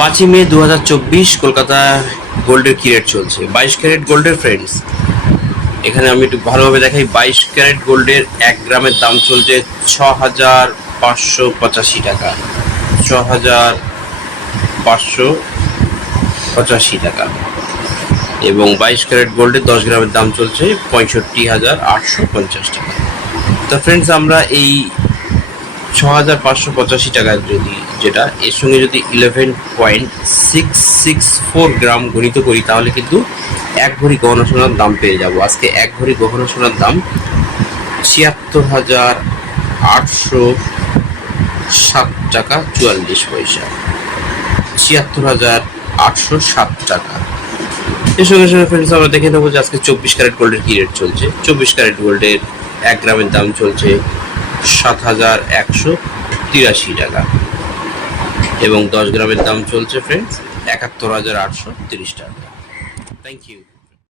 5ই মে 2024 কলকাতা গোল্ডের কি রেট চলছে? 22 ক্যারেট গোল্ডের ফ্রেন্ডস, এখানে আমি একটু ভালোভাবে দেখাই। 22 ক্যারেট গোল্ডের 1 গ্রামের দাম চলছে 6,585 টাকা। 6,585 টাকা। এবং 22 ক্যারেট গোল্ডের 10 গ্রামের দাম চলছে 65,850 টাকা। তো ফ্রেন্ডস, আমরা এই 6,585 টাকা যেটা এর সঙ্গে যদি 11.664 গ্রাম গণিত করি, তাহলে কিন্তু 1 ভরি গহনা সোনার দাম পেয়ে যাব। আজকে 1 ভরি গহনা সোনার দাম 76,807 টাকা 44 পয়সা। 76,807 টাকা। এর সঙ্গে সঙ্গে ফ্রেন্ডস, আমরা দেখে নেবো যে আজকে 24 ক্যারেট গোল্ডের কি রেট চলছে। 24 ক্যারেট গোল্ডের 1 গ্রামের দাম চলছে 7,183 টাকা এবং 10 গ্রামের দাম চলছে ফ্রেন্ডস 71,830 টাকা। Thank you.